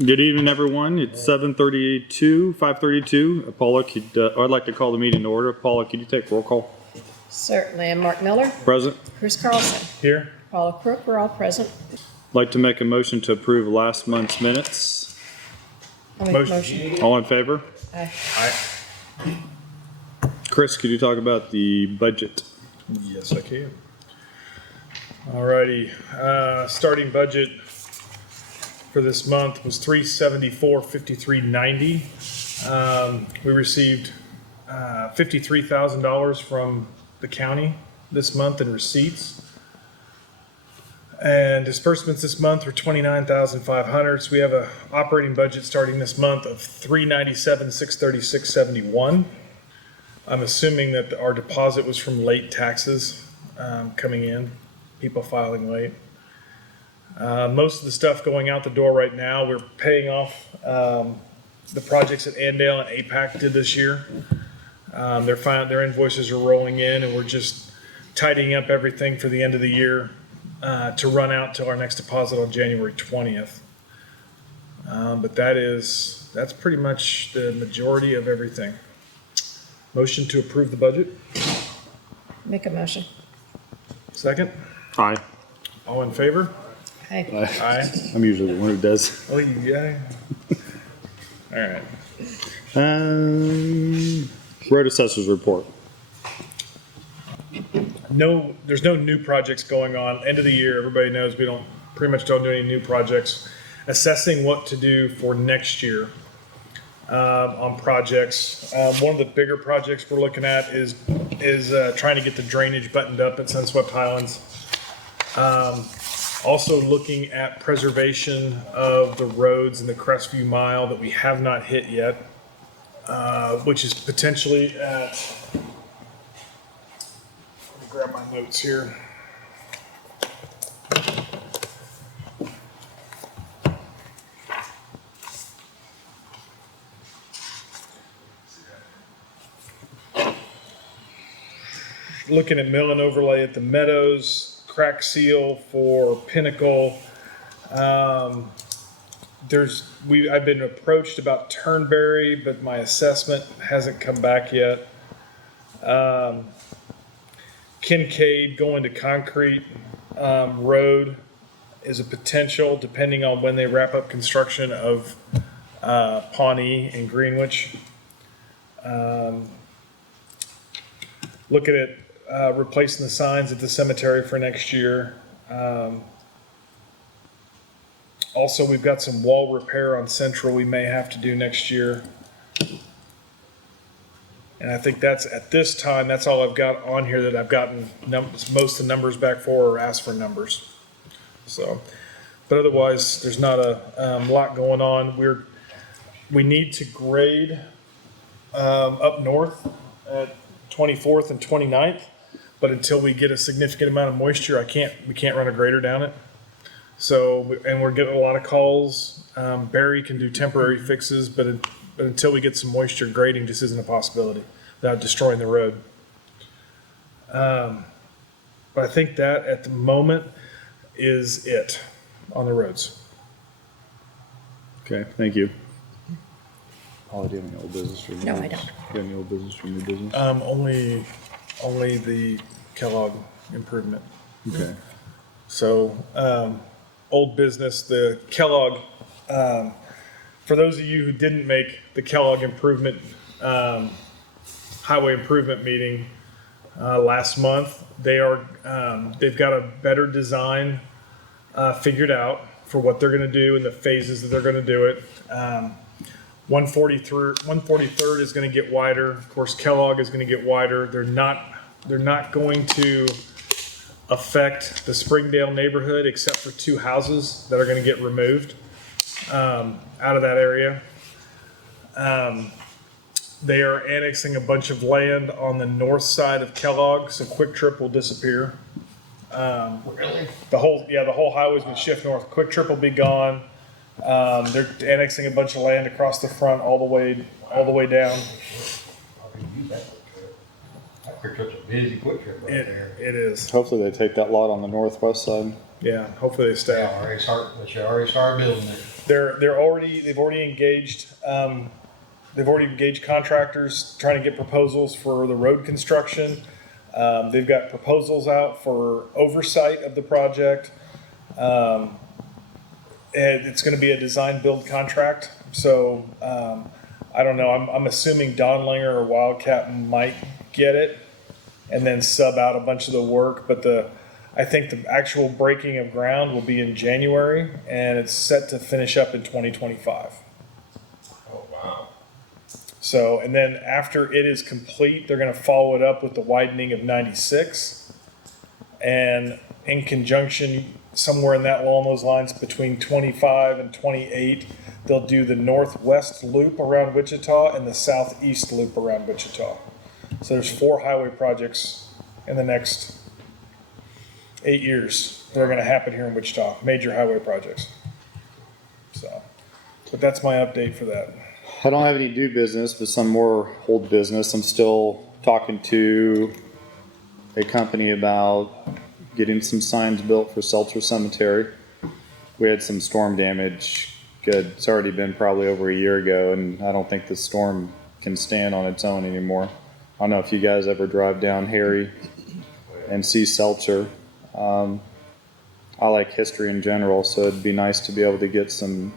Good evening, everyone. It's 5:32. Paula, I'd like to call the meeting to order. Paula, could you take roll call? Certainly. I'm Mark Miller. Present. Chris Carlson. Here. Paula Crook. We're all present. Like to make a motion to approve last month's minutes. I'll make a motion. All in favor? Aye. Chris, could you talk about the budget? Yes, I can. Alrighty, starting budget for this month was $374,5390. We received $53,000 from the county this month in receipts. And disbursements this month were $29,500. So we have a operating budget starting this month of $397,636.71. I'm assuming that our deposit was from late taxes coming in, people filing late. Most of the stuff going out the door right now, we're paying off the projects that Andale and APAC did this year. Their invoices are rolling in, and we're just tidying up everything for the end of the year to run out till our next deposit on January 20th. But that's pretty much the majority of everything. Motion to approve the budget. Make a motion. Second. Aye. All in favor? Aye. Aye. I'm usually the one who does. Oh, yeah. All right. Road assessors report. No, there's no new projects going on. End of the year, everybody knows we pretty much don't do any new projects. Assessing what to do for next year on projects. One of the bigger projects we're looking at is trying to get the drainage buttoned up at Sunswept Highlands. Also looking at preservation of the roads in the Crestview Mile that we have not hit yet, which is potentially at, let me grab my notes here. Looking at mill and overlay at the Meadows, crack seal for Pinnacle. I've been approached about Turnberry, but my assessment hasn't come back yet. Kincaid going to concrete road is a potential, depending on when they wrap up construction of Pawnee and Greenwich. Looking at replacing the signs at the cemetery for next year. Also, we've got some wall repair on Central we may have to do next year. And I think at this time, that's all I've got on here that I've gotten most of the numbers back for or asked for numbers. So, but otherwise, there's not a lot going on. We need to grade up north at 24th and 29th. But until we get a significant amount of moisture, we can't run a grader down it. So, and we're getting a lot of calls. Barry can do temporary fixes, but until we get some moisture, grading just isn't a possibility without destroying the road. But I think that at the moment is it on the roads. Okay, thank you. Paula, do you have any old business or new No, I business? don't. Do you have any old business or new business? Only the Kellogg improvement. Okay. So, old business, the Kellogg, for those of you who didn't make the Kellogg improvement, highway improvement meeting last month, they've got a better design figured out for what they're going to do and the phases that they're going to do it. 143rd is going to get wider. Of course, Kellogg is going to get wider. They're not going to affect the Springdale neighborhood except for 2 houses that are going to get removed out of that area. They are annexing a bunch of land on the north side of Kellogg, so Quick Trip will disappear. Really? The whole highway's been shifted north. Quick Trip will be gone. They're annexing a bunch of land across the front all the way down. Quick Trip's a busy Quick Trip right there. It is. Hopefully they take that lot on the northwest side. Yeah, hopefully they stay. But you already started building it. They've already engaged contractors trying to get proposals for the road construction. They've got proposals out for oversight of the project. And it's going to be a design build contract. So I don't know. I'm assuming Donlinger or Wildcat might get it and then sub out a bunch of the work. But I think the actual breaking of ground will be in January, and it's set to finish up in 2025. Oh, wow. So, and then after it is complete, they're going to follow it up with the widening of 96. And in conjunction, somewhere in that along those lines, between 25 and 28, they'll do the northwest loop around Wichita and the southeast loop around Wichita. So there's 4 highway projects in the next 8 years that are going to happen here in Wichita, major highway projects. So, but that's my update for that. I don't have any new business, but some more old business. I'm still talking to a company about getting some signs built for Seltzer Cemetery. We had some storm damage. Good. It's already been probably over a year ago, and I don't think the storm can stand on its own anymore. I don't know if you guys ever drive down Harry and see Seltzer. I like history in general, so it'd be nice to be able to get some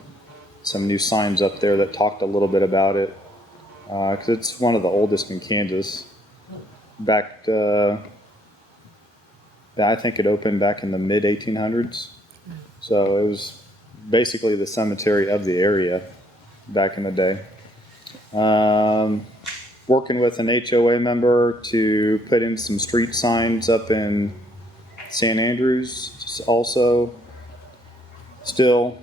new signs up there that talked a little bit about it, because it's one of the oldest in Kansas. I think it opened back in the mid 1800s, so it was basically the cemetery of the area back in the day. Working with an HOA member to put in some street signs up in St. Andrews also still.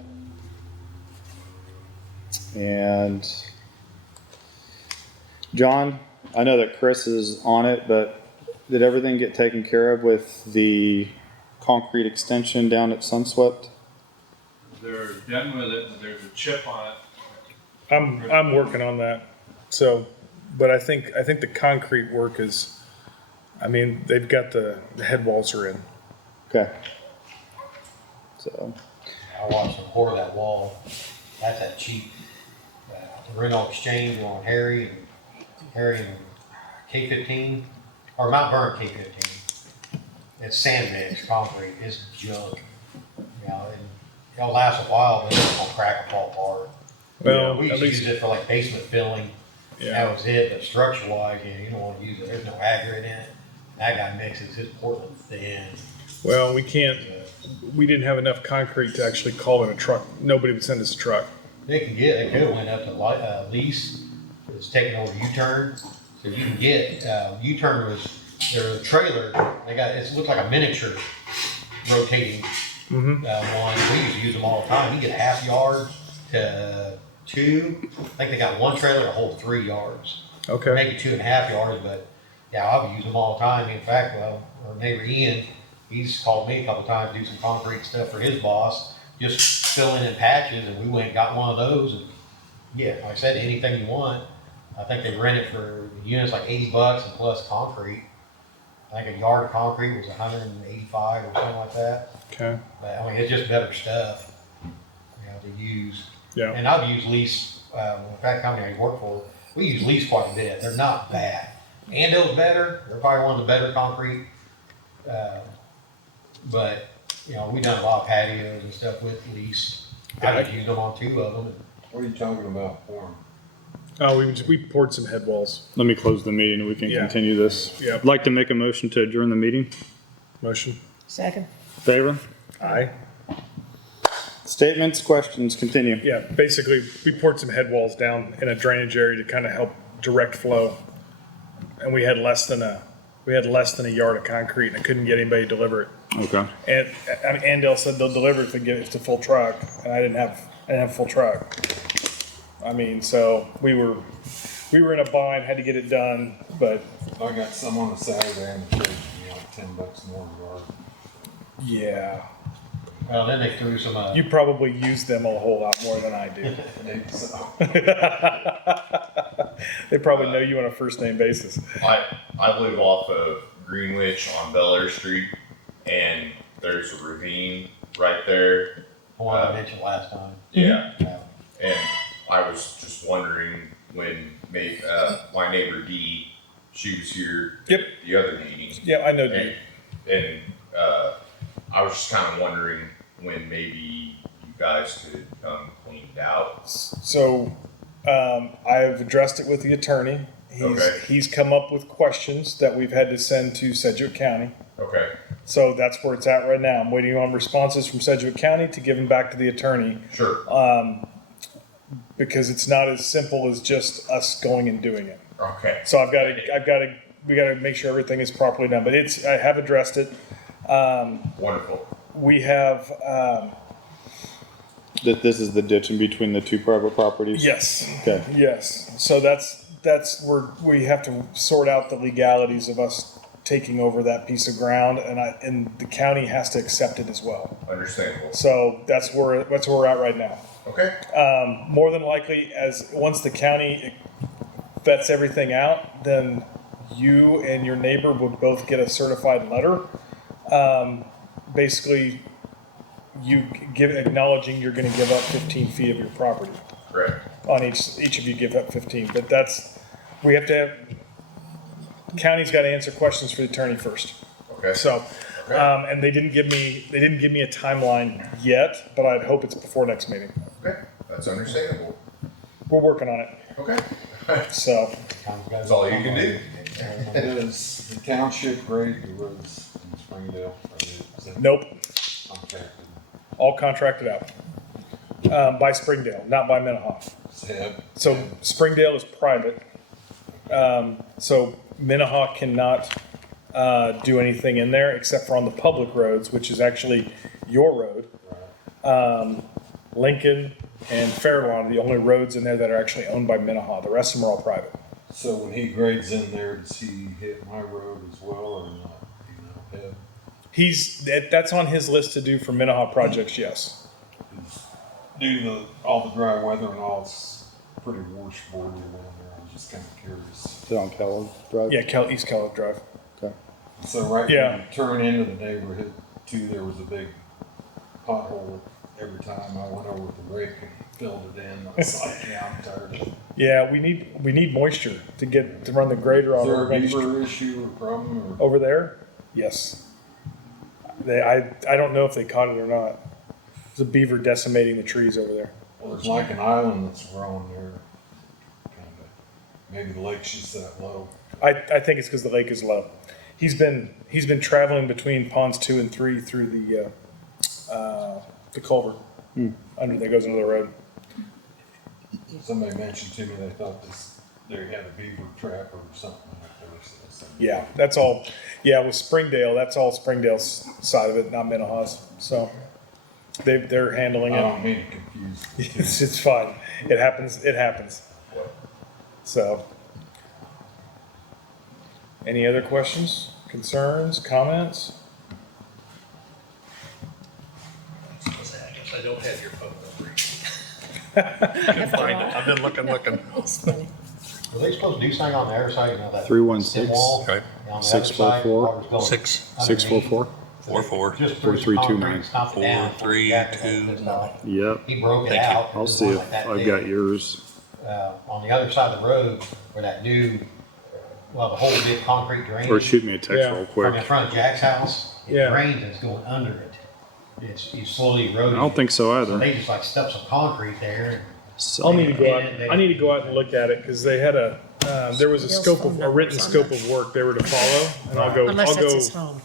And John, I know that Chris is on it, but did everything get taken care of with the concrete extension down at Sunswept? They're done with it, but there's a chip on it. I'm working on that. So, but I think the concrete work is, I mean, they've got the head walls are in. Okay. So, I watched them pour that wall. That's that cheap. The rental exchange on Harry and K15 or Mount Vernon K15. It's sand mix concrete. It's junk. You know, and it'll last a while, but it's gonna crack and fall apart. Well, We used to use it for like basement filling. Yeah. That was it. But structure wise, you don't want to use it. There's no aggregate in it. That guy mixes his Portland thin. Well, we didn't have enough concrete to actually call in a truck. Nobody would send us a truck. They could have went up to lease. It's taking over U-turn. So you can get, U-turn there's a trailer. It looks like a miniature rotating one. We used to use them all the time. You get a half yard to 2. I think they got one trailer to hold 3 yards. Okay. Maybe 2.5 yards, but yeah, I've used them all the time. In fact, our neighbor Ian, he's called me a couple times to do some concrete stuff for his boss, just filling in patches, and we went and got one of those. And yeah, like I said, anything you want. I think they rent it for the units like $80 and plus concrete. I think a yard of concrete was $185 or something like that. Okay. But I mean, it's just better stuff, to use. Yeah. And I've used lease. That company I work for, we use lease quite a bit. They're not bad. Ando's better. They're probably one of the better concrete. But we've done a lot of patios and stuff with lease. I just used them on 2 of them. What are you talking about for 'em? Oh, we poured some head walls. let me close the meeting and we can Yeah. continue this. Yeah. I'd like to make a motion to adjourn the meeting. Motion. Second. Favor? Aye. Statements, questions, continue. Yeah, basically, we poured some head walls down in a drainage area to kind of help direct flow. And we had less than a yard of concrete, and I couldn't get anybody to deliver it. Okay. And I mean, Andale said they'll deliver it if it's a full truck, and I didn't have a full truck. I mean, so we were in a bind, had to get it done, but I got some on a Saturday and it paid me like $10 more a yard. yeah, Well, then they threw some. you probably use them a whole lot more than I do. Maybe so. They probably know you on a first name basis. I live off of Greenwich on Bel Air Street, and there's a ravine right there. The one I mentioned last time. Yeah, Yeah. and I was just wondering when my neighbor Dee, she was here Yep. at the other meeting. Yeah, I know. And I was just kind of wondering when maybe you guys could come clean it out. So, I've addressed it with the attorney. Okay. He's come up with questions that we've had to send to Sedgwick County. Okay, So that's where it's at right now. I'm waiting on responses from Sedgwick County to give them back to the attorney, sure. because it's not as simple as just us going and doing it. Okay. So we got to make sure everything is properly done, but I have addressed it. Wonderful. We have, That this is the ditch in between the two private properties? yes. Okay. Yes, so that's where we have to sort out the legalities of us taking over that piece of ground, and the county has to accept it as well. Understandable. So that's where we're at right now. Okay. More than likely, once the county vets everything out, then you and your neighbor would both get a certified letter. Basically, you acknowledging you're going to give up 15 feet of your property. Great. On each of you give up 15, but we have to have, county's got to answer questions for the attorney first. Okay. So, Okay. and they didn't give me a timeline yet, but I'd hope it's before next meeting. Okay. That's understandable. We're working on it, Okay. so. That's all you can do. Does the township grade the roads in Springdale? Or is it Nope, contracted? all contracted out. By Springdale, not by Minnehaha. Zeb? So Springdale is private. So Minnehaha cannot do anything in there except for on the public roads, which is actually your road. Right. Lincoln and Fairlawn are the only roads in there that are actually owned by Minnehaha. The rest of them are all private. So when he grades in there, does he hit my road as well or not? You know, That's on his list to do for Minnehaha projects, yes. due to all the dry weather and all, it's pretty washboardy down there. I was just kind of curious. Is it on Kellogg Drive? Yeah, East Kellogg Drive. Okay. So right Yeah. when you turn into the neighborhood too, there was a big pothole every time I went over with the rake and filled it in. I was like, yeah, I'm tired of it. Yeah, we need moisture to run the grader Is on there a Revenge beaver issue or problem or? over there. Yes. I don't know if they caught it or not. There's a beaver decimating the trees over there. Well, there's like an island that's growing there. Kinda. Maybe the lake's just that low. I think it's because the lake is low. He's been traveling between ponds 2 and 3 through the culvert that goes under the road. Somebody mentioned to me they thought they had a beaver trap or something like that. So Yeah, that's all. Yeah, with Springdale, that's all Springdale's side of it, not Minnehaha's. So they're handling I it. don't mean to confuse the two. It's fine. It happens. It happens. So, any other questions, concerns, comments? I guess I don't have your phone number. Find it. I've been looking. It's funny. Were they supposed to do something on the other side, you know, that? 316. thin wall? Okay. On the other 644. side, water's going 644? 44 Just threw some 4329. concrete, stomped it down, 4329. Yep. He broke it Thank you. out. I'll It was see one if like that I've big. got yours. On the other side of the road, where that new, the whole big concrete drain. Or shoot me a text Yeah. real From in quick. front of Jack's house, it Yeah. drains and it's going under it. It's slowly eroding. I don't think so So either. they just like stuck some concrete there. I'll need to go out. I need to go out and look at it because they had there was a written scope of work they were to follow, and Unless that's his home.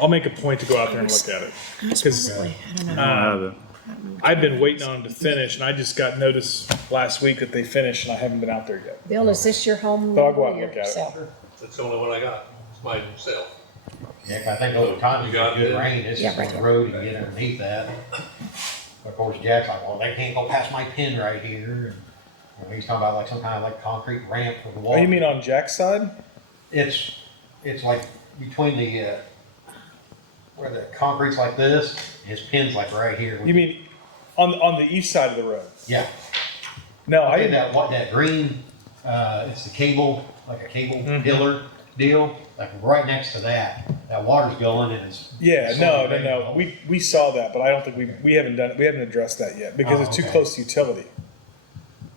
I'll make a point to go out there and look at it. Because Probably. I don't know. I have it. I've been waiting on them to finish, and I just got notice last week that they finished, and I haven't been out there yet. Bill, is this your home? But I'll go out or and look at it. yourself? That's the only one I got. It's mine himself. Yeah, 'cause I think over time, You you got got good it? rain, it's Yeah, just right on the there. road and get underneath that. Of course, Jack's like, well, they can't go past my pin right here. And he's talking about like some kind of like concrete ramp for the wall. Oh, you mean on Jack's side? It's like between where the concrete's like this, his pin's like right here. You mean on the east side of the road? Yeah. No, I I did didn't. that green, it's the cable, like a cable Mhm. pillar deal, like right next to that. that water's going and it's. Yeah, no. We saw that, but I don't think we haven't addressed that yet because Oh, it's too okay. close to utility.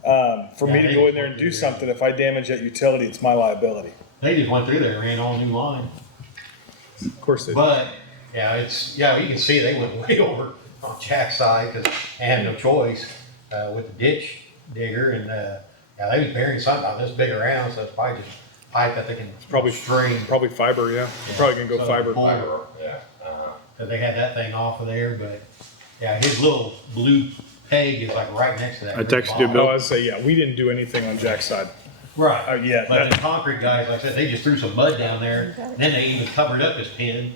For me Yeah, to they go in just there went and do through something, if I damage that utility, it's my liability. They just went through there and ran all new line. Of course they do. But, yeah, you can see they went way over on Jack's side because they had no choice, with the ditch digger and, yeah, they was burying something out this big around, so it's probably just pipe that they can Probably string. Probably fiber, yeah. They're probably gonna go So fiber. pull- Fiber, yeah, Cause they had that thing off of there, but, yeah, his little blue peg is like right next to that. I big texted you, box. Bill. Oh, I'd say, yeah, we didn't do anything on Jack's side. Right. Yeah, But that- the concrete guys, like I said, they just threw some mud down there, then they even covered up his pin.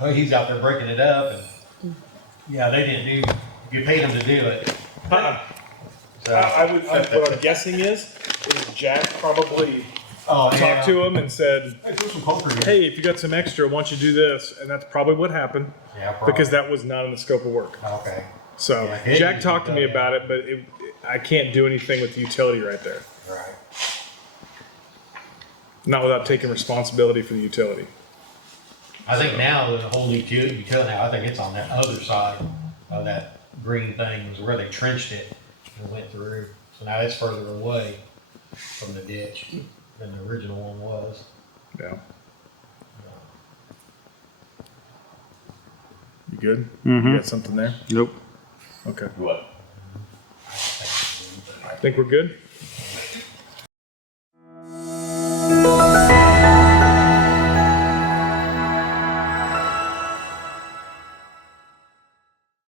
Oh, he's out there breaking it up and, yeah, they didn't do, you paid them to do it. So, What I'm guessing is Jack probably oh, yeah. talked to him and said, Hey, threw some concrete in. hey, if you got some extra, why don't you do this? And that's probably what happened Yeah, probably. because that was not in the scope of work. Okay. So Yeah, it Jack needs talked to to be me done, about it, but I can't do anything with the utility right there. Right. Not without taking responsibility for the utility. I think now the whole new utility now, I think it's on that other side of that green thing is where they trenched it and went through. So now it's further away from the ditch than the original one was. Yeah. You good? Mm-hmm. You got something there? Nope. Okay. what? Think we're good?